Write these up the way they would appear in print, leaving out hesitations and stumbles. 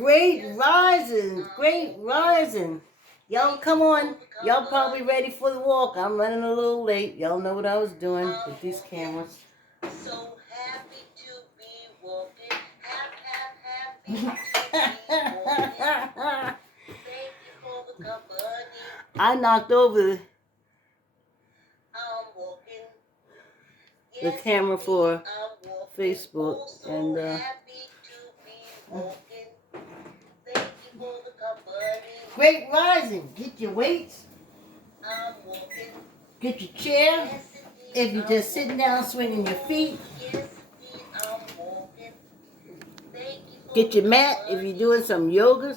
Great rising, great rising. Y'all come on. Y'all probably ready for the walk. I'm running a little late. Y'all know what I was doing with these cameras. So happy to be walking. Happy to be walking. Thank you for the company. I knocked over I'm walking. the camera for I'm walking. Facebook and Happy to be walking. Thank you for the company. great rising. Get your weights. I'm walking. Get your chair. Yes, If you're just sitting down, swinging your feet. Yes, indeed, I'm walking. Thank you for Get your the mat. company. If you're doing some yoga,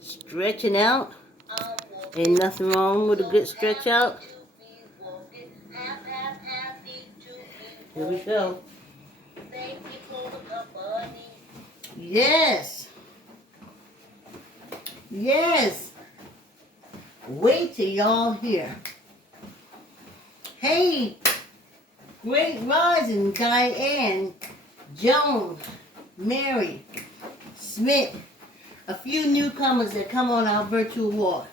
stretching out. I'm walking. Ain't nothing wrong with a good stretch out. Happy to be walking. Happy to be Here we walking. go. Thank you for the company. Yes. Yes. Wait till y'all hear. Hey, great rising, Diane, Joan, Mary, Smith, a few newcomers that come on our virtual walk,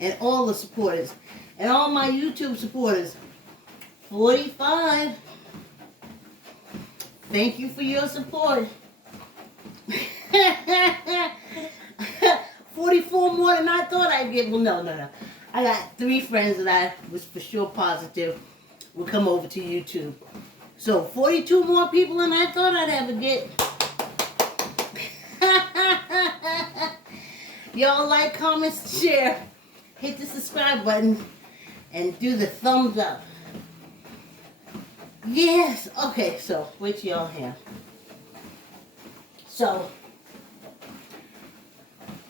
and all the supporters, and all my YouTube supporters. 45. Thank you for your support. 44 more than I thought I'd get. Well, no. I got 3 friends that I was for sure positive will come over to YouTube. So 42 more people than I thought I'd ever get. Y'all like, comment, share, hit the subscribe button, and do the thumbs up. Yes. Okay, so wait till y'all hear. So,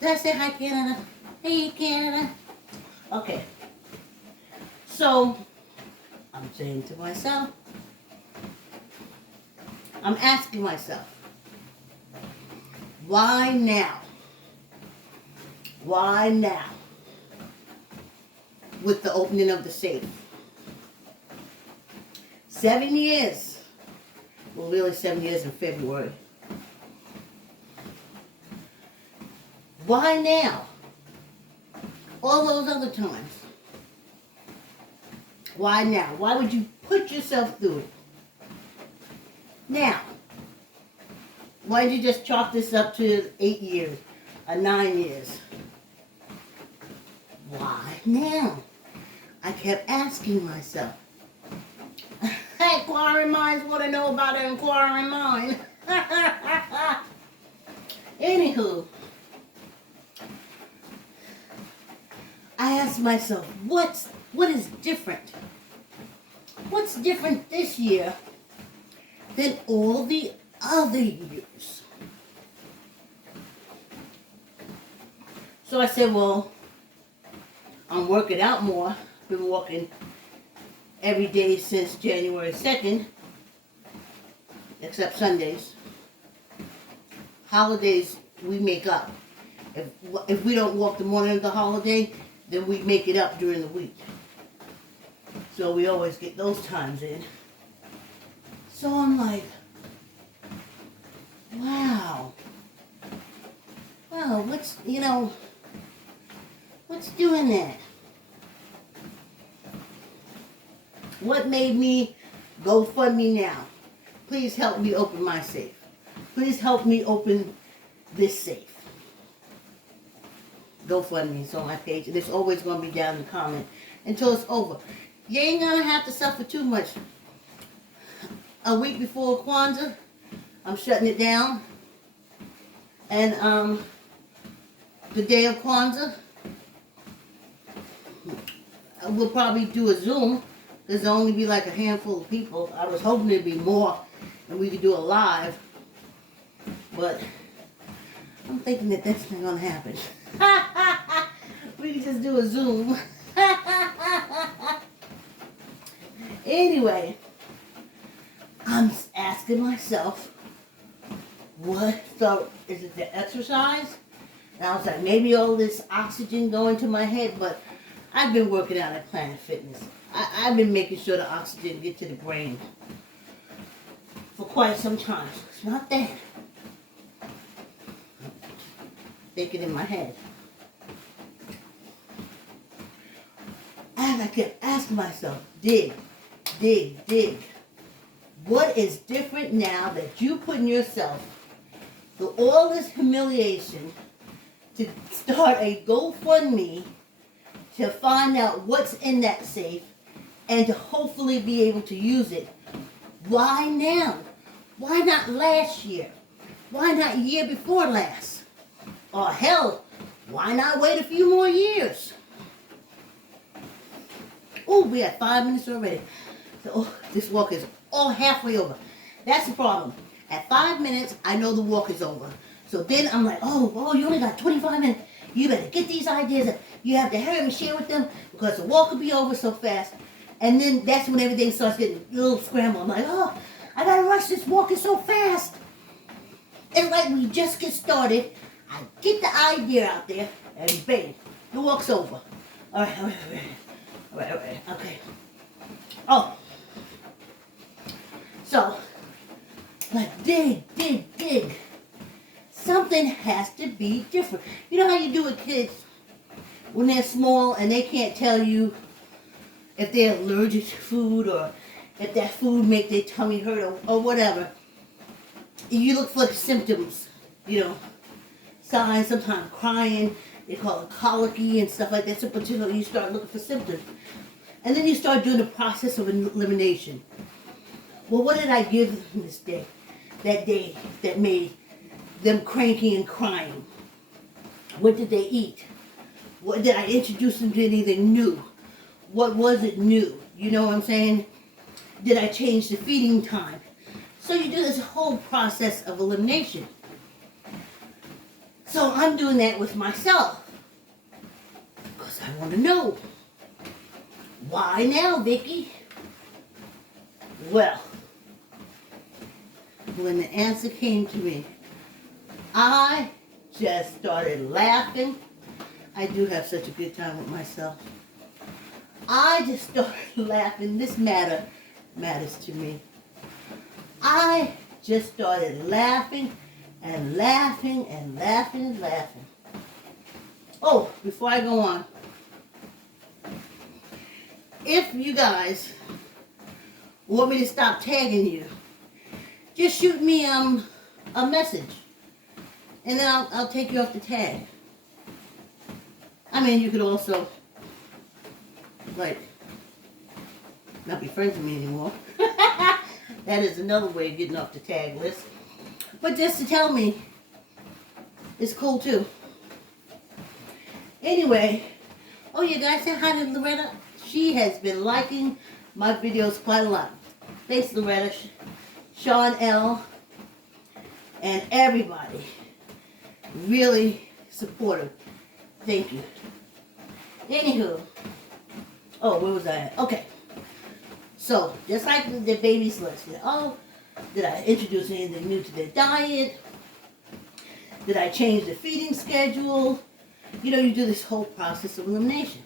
did I say hi, Canada? Hey, Canada. Okay. So, I'm saying to myself, I'm asking myself, why now? Why now? With the opening of the safe. 7 years. Well, really 7 years in February. Why now? All those other times. Why now? Why would you put yourself through it? Now, why did you just chalk this up to 8 years or 9 years? Why now? I kept asking myself. Inquiring minds want to know about an inquiring mind. Anywho, I asked myself, what is different? What's different this year than all the other years? So I said, well, I'm working out more. Been walking every day since January 2nd, except Sundays. Holidays, we make up. If we don't walk the morning of the holiday, then we make it up during the week. So we always get those times in. So I'm like, wow. Wow, what's doing that? What made me go fund me now? Please help me open my safe. Please help me open this safe. GoFundMe's on my page, and it's always going to be down in the comment until it's over. You ain't going to have to suffer too much. A week before Kwanzaa, I'm shutting it down. And the day of Kwanzaa, we'll probably do a Zoom. There's only be like a handful of people. I was hoping there'd be more and we could do a live. But I'm thinking that that's not going to happen. We can just do a Zoom. Anyway, I'm asking myself, so is it the exercise? And I was like, maybe all this oxygen going to my head, but I've been working out at Planet Fitness. I've been making sure the oxygen get to the brain for quite some time. It's not that. thinking in my head. And I kept asking myself, dig. What is different now that you putting yourself through all this humiliation to start a GoFundMe to find out what's in that safe and to hopefully be able to use it? Why now? Why not last year? Why not year before last? Or hell, why not wait a few more years? Oh, we had 5 minutes already. So this walk is all halfway over. That's the problem. At 5 minutes, I know the walk is over. So then I'm like, oh, you only got 25 minutes. You better get these ideas. You have to hurry up and share with them because the walk will be over so fast. And then that's when everything starts getting a little scrambled. I'm like, oh, I gotta rush, this walk is so fast. It's like we just get started. I get the idea out there and bang, the walk's over. All right, okay. Oh. So, like, dig. Something has to be different. You know how you do with kids when they're small and they can't tell you if they're allergic to food or if that food make their tummy hurt or whatever. You look for symptoms, signs, sometimes crying, they call it colicky and stuff like that. So particularly you start looking for symptoms. And then you start doing the process of elimination. Well, what did I give them that day that made them cranky and crying? What did they eat? What did I introduce them to anything new? What was it new? You know what I'm saying? Did I change the feeding time? So you do this whole process of elimination. So I'm doing that with myself. Because I want to know. Why now, Vicky? Well, when the answer came to me, I just started laughing. I do have such a good time with myself. I just started laughing. This matters to me. I just started laughing and laughing and laughing and laughing. Oh, before I go on, if you guys want me to stop tagging you, just shoot me a message, and then I'll take you off the tag. I mean, you could also not be friends with me anymore. That is another way of getting off the tag list. But just to tell me, it's cool too. Anyway, oh, you guys say hi to Loreta. She has been liking my videos quite a lot. Thanks, Loreta, Sean L, and everybody. Really supportive. Thank you. Anywho, oh, where was I at? Okay. So, just like the baby's list, did I introduce anything new to their diet? Did I change the feeding schedule? You do this whole process of elimination.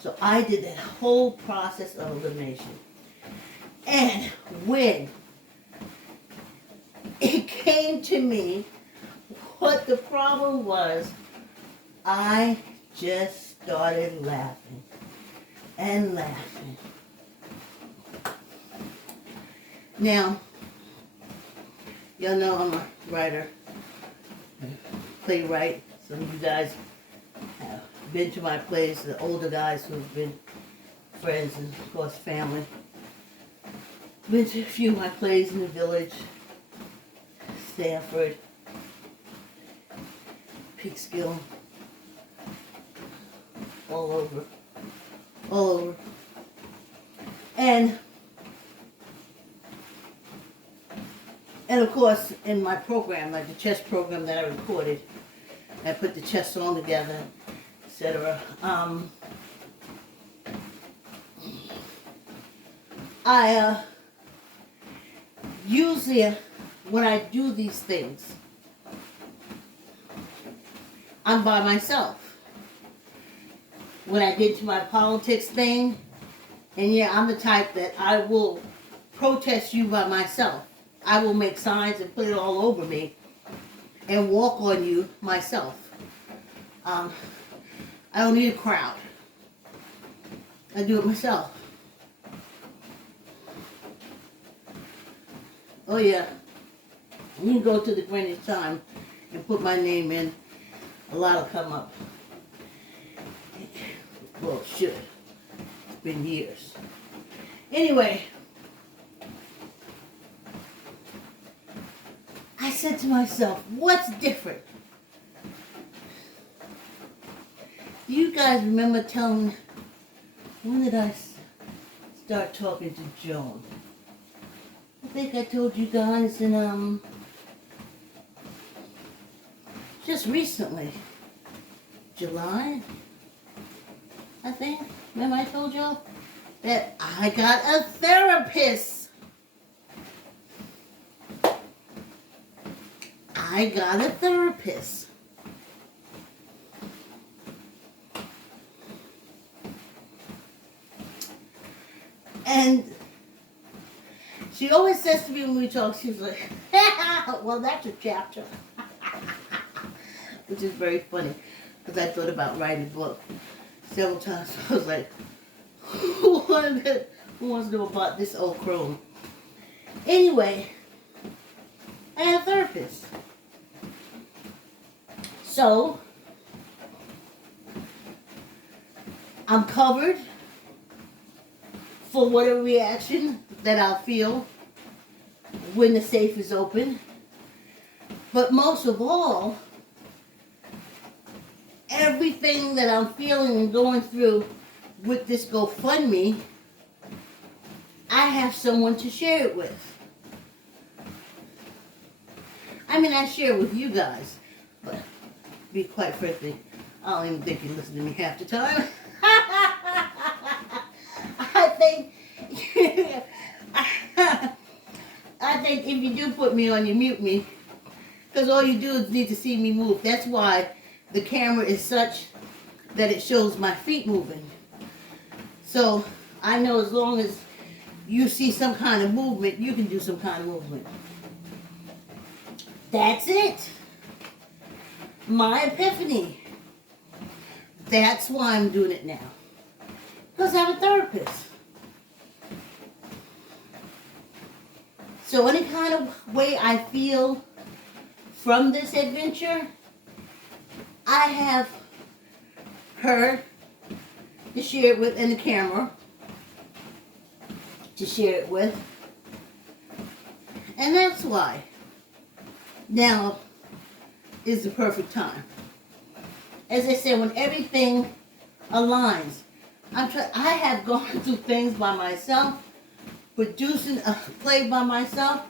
So I did that whole process of elimination. And when it came to me, what the problem was, I just started laughing and laughing. Now, y'all know I'm a writer, playwright. Some of you guys have been to my plays, the older guys who have been friends and, of course, family. Been to a few of my plays in the Village, Stanford, Peekskill, all over. And of course, in my program, like the chess program that I recorded, I put the chess song together, etc. I usually, when I do these things, I'm by myself. When I get to my politics thing, and yeah, I'm the type that I will protest you by myself. I will make signs and put it all over me and walk on you myself. I don't need a crowd. I do it myself. Oh yeah. You can go to the Greenwich Time and put my name in. A lot will come up. Well, it should. It's been years. Anyway, I said to myself, what's different? Do you guys remember telling, when did I start talking to Joan? I think I told you guys in, just recently. July, I think. Remember I told y'all that I got a therapist. I got a therapist. And she always says to me when we talk, she's like, well, that's a chapter. Which is very funny, because I thought about writing a book several times. I was like, who wants to know about this old crone? Anyway, I had a therapist. So, I'm covered for whatever reaction that I'll feel when the safe is open. But most of all, everything that I'm feeling and going through with this GoFundMe, I have someone to share it with. I mean, I share it with you guys, but to be quite frankly, I don't even think you listen to me half the time. I think if you do put me on, you mute me, because all you do is need to see me move. That's why the camera is such that it shows my feet moving. So I know as long as you see some kind of movement, you can do some kind of movement. That's it. My epiphany. That's why I'm doing it now. Because I'm a therapist. So any kind of way I feel from this adventure, I have her to share it with, and the camera to share it with. And that's why now is the perfect time. As I said, when everything aligns, I have gone through things by myself, producing a play by myself.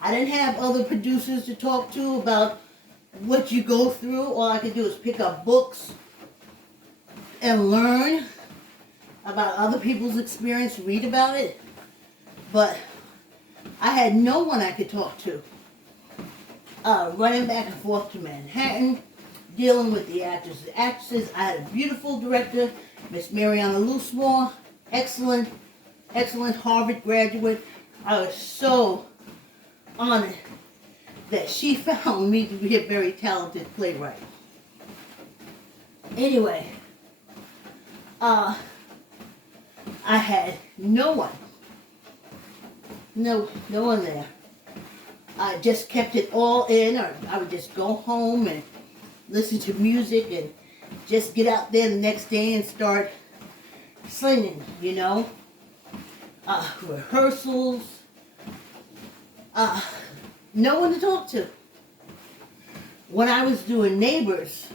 I didn't have other producers to talk to about what you go through. All I could do is pick up books and learn about other people's experience, read about it. But I had no one I could talk to. Running back and forth to Manhattan, dealing with the actors and actresses. I had a beautiful director, Miss Mariana Loosemore, excellent Harvard graduate. I was so honored that she found me to be a very talented playwright. Anyway, I had no one there. I just kept it all in, or I would just go home and listen to music and just get out there the next day and start singing, you know. Rehearsals. No one to talk to. When I was doing Neighbors,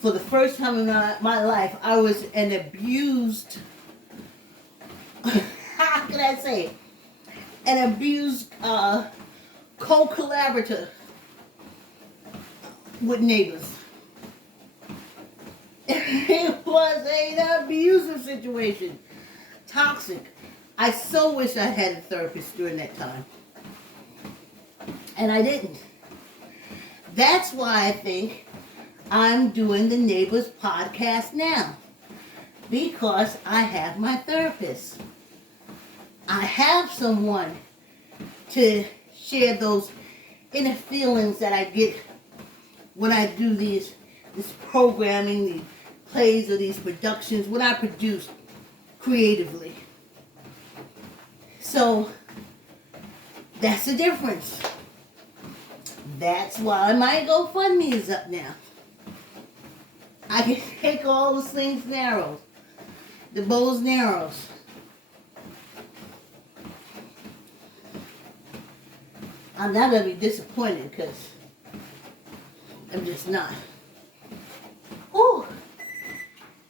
for the first time in my life, I was an abused, how can I say, an abused co-collaborator with Neighbors. It was an abusive situation. Toxic. I so wish I had a therapist during that time. And I didn't. That's why I think I'm doing the Neighbors podcast now. Because I have my therapist. I have someone to share those inner feelings that I get when I do these this programming, these plays or these productions, what I produce creatively. So that's the difference. That's why my GoFundMe is up now. I can take all the slings and arrows, the bows and arrows. I'm not going to be disappointed because I'm just not. Ooh.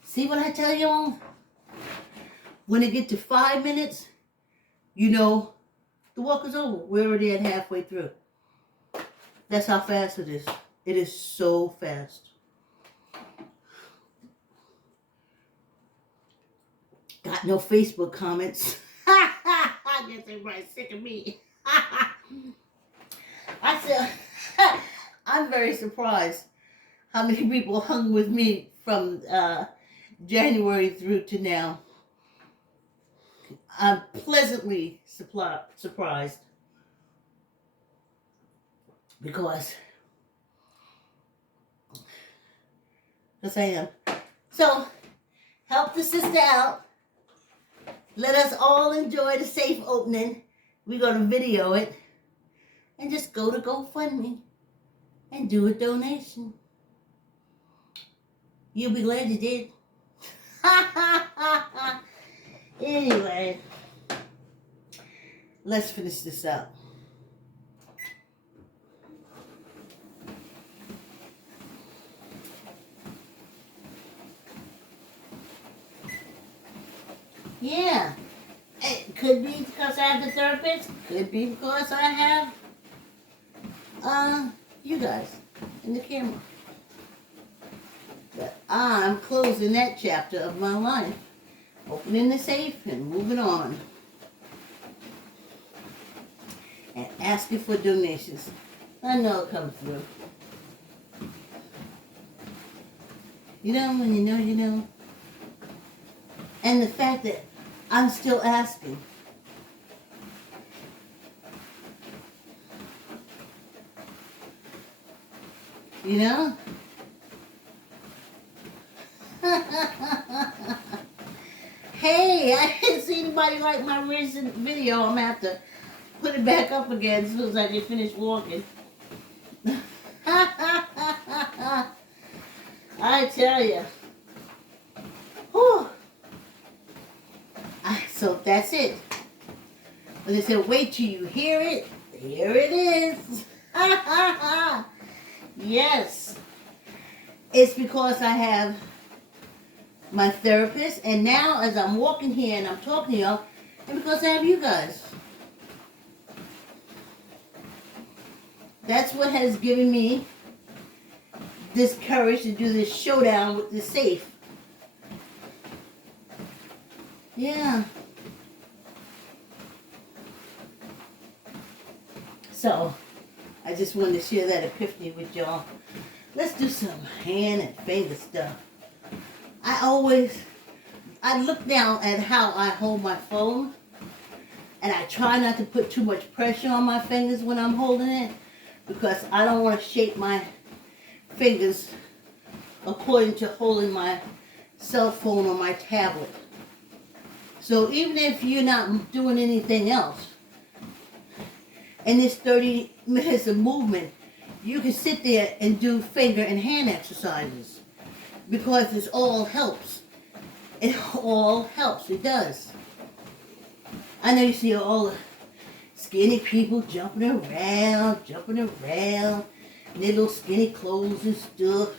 See what I tell y'all? When it gets to 5 minutes, you know the walk is over. We're already at halfway through. That's how fast it is. It is so fast. Got no Facebook comments. I guess everybody's sick of me. I said, I'm very surprised how many people hung with me from January through to now. I'm pleasantly surprised because I am. So, help the sister out. Let us all enjoy the safe opening. We're going to video it. And just go to GoFundMe and do a donation. You'll be glad you did. Anyway, let's finish this up. Yeah, it could be because I have the therapist. Could be because I have you guys in the camera. But I'm closing that chapter of my life. Opening the safe and moving on. And asking for donations. I know it comes through. You know when you know, you know. And the fact that I'm still asking. You know? Hey, I didn't see anybody like my recent video. I'm going to have to put it back up again as soon as I get finished walking. I tell you. Whew. So that's it. When they said, wait till you hear it, here it is. Yes. It's because I have my therapist, and now as I'm walking here and I'm talking to y'all, and because I have you guys. That's what has given me this courage to do this showdown with the safe. Yeah. So, I just wanted to share that epiphany with y'all. Let's do some hand and finger stuff. I look down at how I hold my phone, and I try not to put too much pressure on my fingers when I'm holding it, because I don't want to shape my fingers according to holding my cell phone or my tablet. So even if you're not doing anything else, in this 30 minutes of movement, you can sit there and do finger and hand exercises, because this all helps. It all helps. It does. I know you see all the skinny people jumping around, in their little skinny clothes and stuff.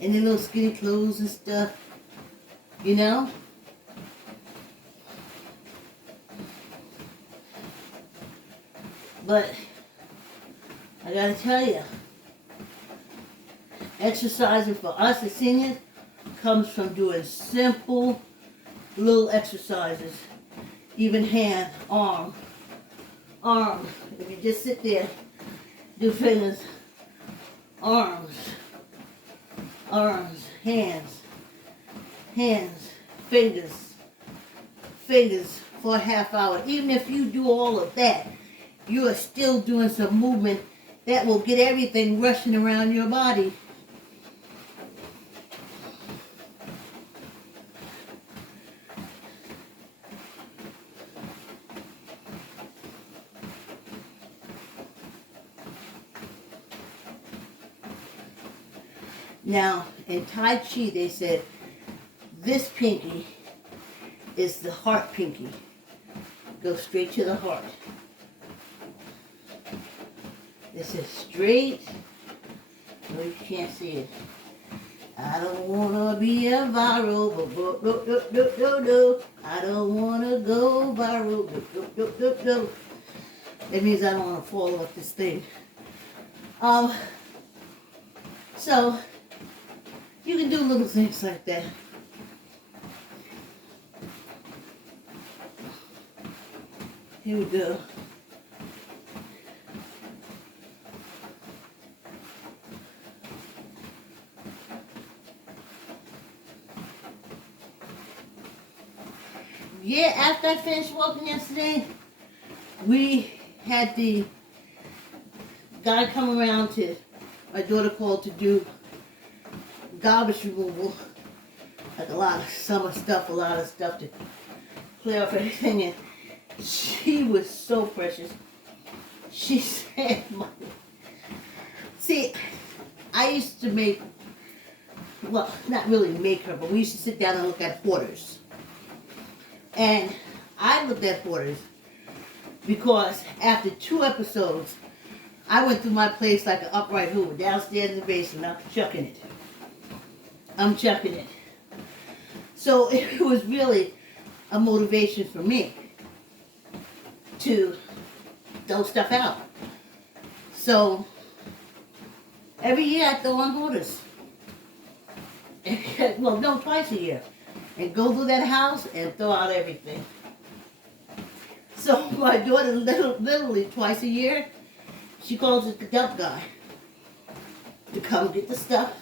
In their little skinny clothes and stuff. You know? But I gotta tell you, exercising for us as seniors comes from doing simple little exercises. Even hand, arm. If you just sit there, do fingers, arms, hands, fingers, for a half hour. Even if you do all of that, you are still doing some movement that will get everything rushing around your body. Now, in Tai Chi, they said this pinky is the heart pinky. Go straight to the heart. This is straight. Oh, you can't see it. I don't wanna be a viral. I don't wanna go viral. That means I don't wanna fall off this thing. So you can do little things like that. Here we go. Yeah, after I finished walking yesterday, we had the guy come around to, my daughter called to do garbage removal. Like a lot of summer stuff, a lot of stuff to clear up everything. And she was so precious. She said, see, I used to make, well, not really make her, but we used to sit down and look at hoarders. And I looked at hoarders because after 2 episodes, I went through my place like an upright hoover, downstairs in the basement. I'm chucking it. So it was really a motivation for me to throw stuff out. So every year I throw on hoarders. Well, no, twice a year. And go through that house and throw out everything. So my daughter literally twice a year, she calls it the dump guy to come get the stuff.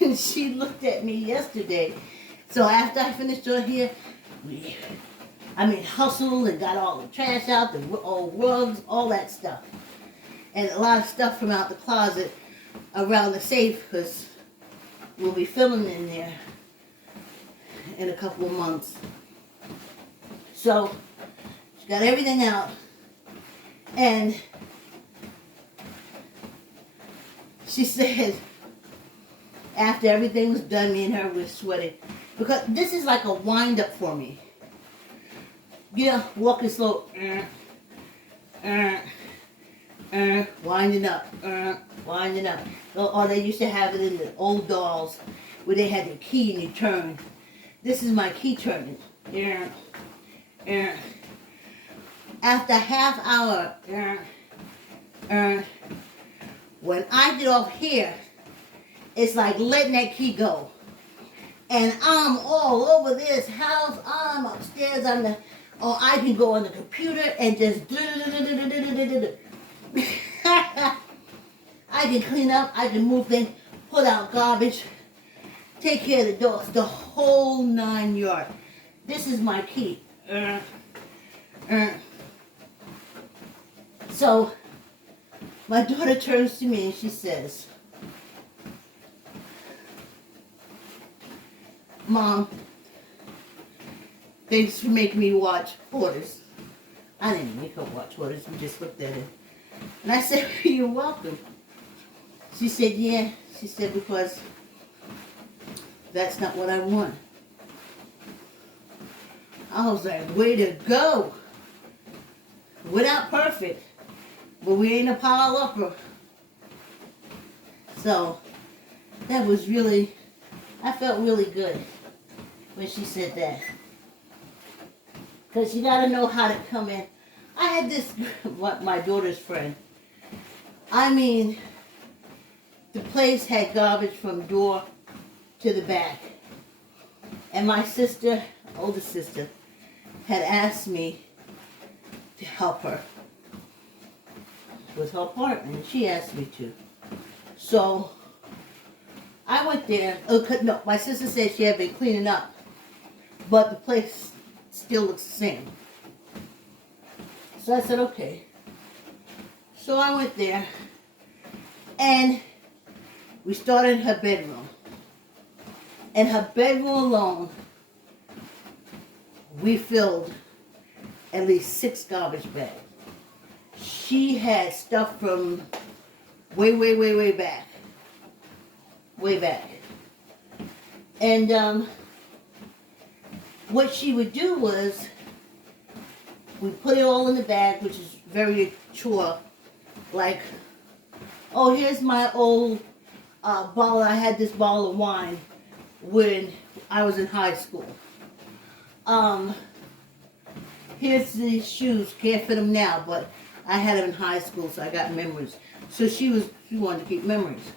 And she looked at me yesterday. So after I finished her here, we hustled and got all the trash out, the old rugs, all that stuff. And a lot of stuff from out the closet around the safe, because we'll be filming in there in a couple of months. So she got everything out, and she said after everything was done, me and her were sweating, because this is like a wind up for me. Yeah, walking slow, winding up, winding up. Or they used to have it in the old dolls where they had the key and you turn. This is my key turning. After half hour, when I get off here, it's like letting that key go. And I'm all over this house. I'm upstairs on the, or I can go on the computer and just I can clean up, I can move things, put out garbage, take care of the dogs, the whole 9 yards. This is my key. So my daughter turns to me and she says, Mom, thanks for making me watch Hoarders. I didn't make her watch Hoarders, we just looked at it. And I said, you're welcome. She said, yeah. She said, because that's not what I want. I was like, way to go. We're not perfect, but we ain't a pile upper. So that was really, I felt really good when she said that. Because you got to know how to come in. I had this, my daughter's friend. I mean, the place had garbage from door to the back. And my sister, older sister, had asked me to help her with her apartment. And she asked me to. So I went there. No, my sister said she had been cleaning up. But the place still looks the same. So I said, okay. So I went there, and we started her bedroom. In her bedroom alone, we filled at least 6 garbage bags. She had stuff from way back. Way back. And what she would do was, we put it all in the bag, which is very chore. Like, oh, here's my old bottle. I had this bottle of wine when I was in high school. Here's these shoes. Can't fit them now, but I had them in high school, so I got memories. So she wanted to keep memories.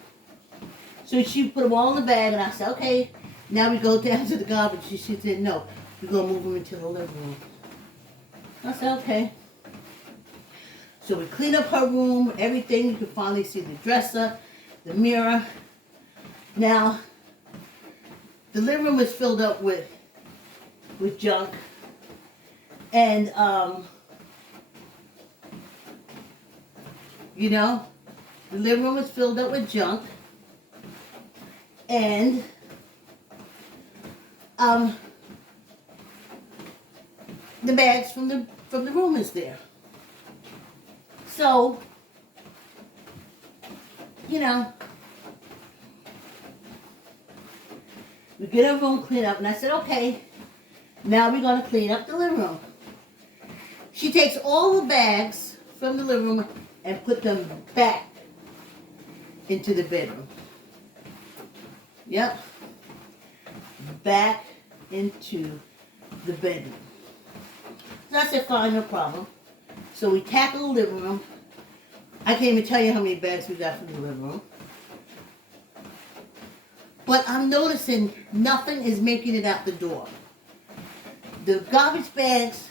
So she put them all in the bag, and I said, okay, now we go down to the garbage. She said, no, we're going to move them into the living room. I said, okay. So we clean up her room, everything. You can finally see the dresser, the mirror. Now, the living room is filled up with junk. And, you know, the living room is filled up with junk. And, the bags from the room is there. So, you know, we get our room cleaned up, and I said, okay, now we're going to clean up the living room. She takes all the bags from the living room and put them back into the bedroom. Yep. Back into the bedroom. So I said, fine, no problem. So we tackle the living room. I can't even tell you how many bags we got from the living room. But I'm noticing nothing is making it out the door. The garbage bags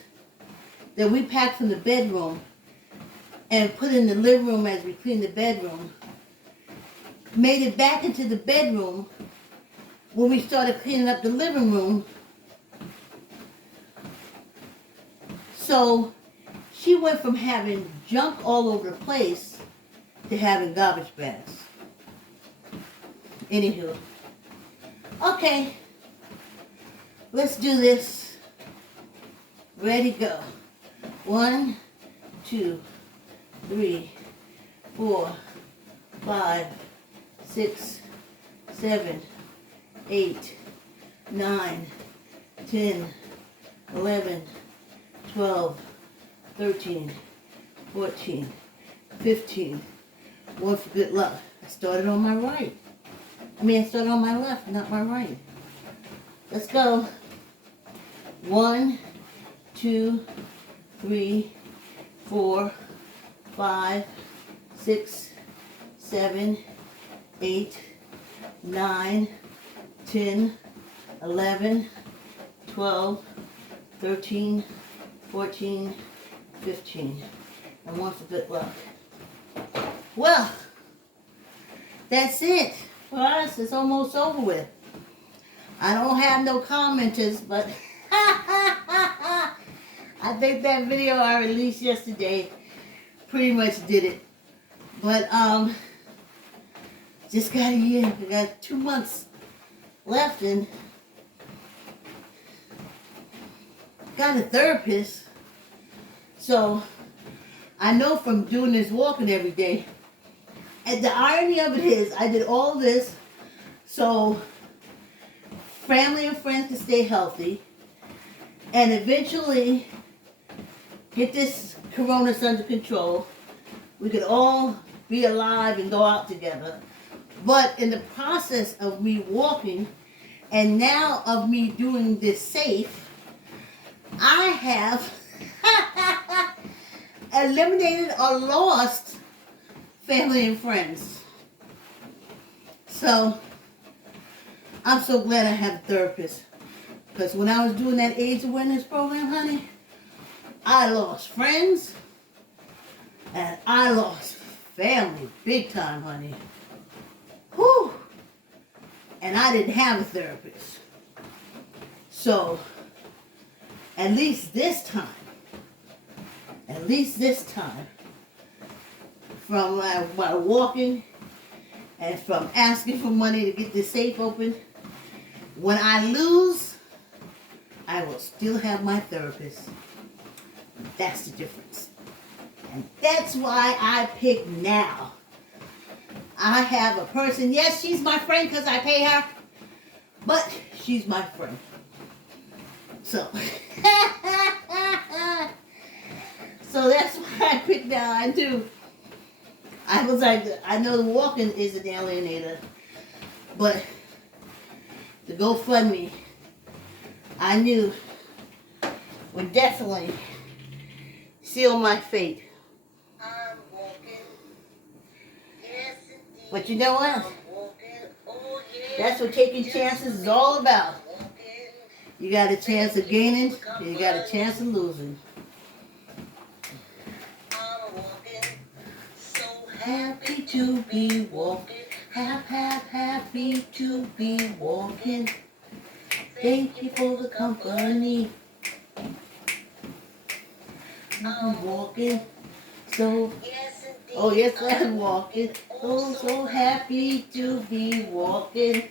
that we packed from the bedroom and put in the living room as we cleaned the bedroom made it back into the bedroom when we started cleaning up the living room. So she went from having junk all over the place to having garbage bags. Anywho. Okay. Let's do this. Ready, go. 1, 2, 3, 4, 5, 6, 7, 8, 9, 10, 11, 12, 13, 14, 15. One for good luck. I started on my right. I started on my left, not my right. Let's go. 1, 2, 3, 4, 5, 6, 7, 8, 9, 10, 11, 12, 13, 14, 15. And one for good luck. Well, that's it for us. It's almost over with. I don't have no commenters, but I think that video I released yesterday pretty much did it. But just got a year. We got 2 months left, and got a therapist. So I know from doing this walking every day. And the irony of it is, I did all this so family and friends can stay healthy, and eventually get this corona under control. We could all be alive and go out together. But in the process of me walking, and now of me doing this safe, I have eliminated or lost family and friends. So I'm so glad I have a therapist. Because when I was doing that AIDS awareness program, honey, I lost friends and I lost family big time, honey. Whew. And I didn't have a therapist. So at least this time, from my walking and from asking for money to get this safe open, when I lose, I will still have my therapist. That's the difference. And that's why I pick now. I have a person, yes, she's my friend because I pay her, but she's my friend. So, so that's why I pick now. I do. I was like, I know the walking is an alienator, but the GoFundMe, I knew would definitely seal my fate. I'm walking. Yes, indeed. But you know what? I'm walking. Oh, yeah. That's what taking chances is all about. You got a chance of gaining, and you got a chance of losing. I'm walking. So Happy to be walking, happy to be walking. Thank you for the company. I'm walking, so, yes, indeed. oh yes, I'm walking. Oh, so happy to be walking.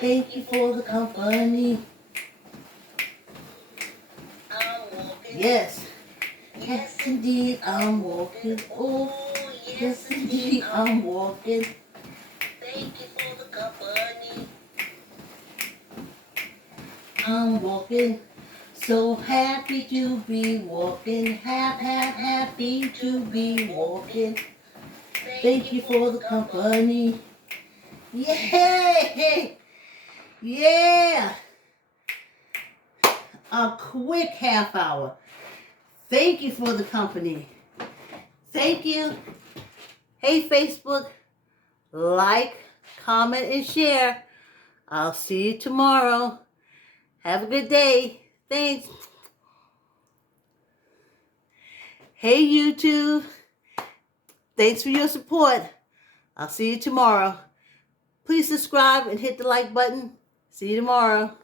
Thank you for the company. I'm walking. Yes, yes indeed, I'm walking. Oh, yes indeed, I'm walking. Thank you for the company. I'm walking, so happy to be walking, happy to be walking. Thank you for the company. Yay! Yeah! A quick half hour. Thank you for the company. Thank you. Hey, Facebook, like, comment, and share. I'll see you tomorrow. Have a good day. Thanks. Hey, YouTube. Thanks for your support. I'll see you tomorrow. Please subscribe and hit the like button. See you tomorrow.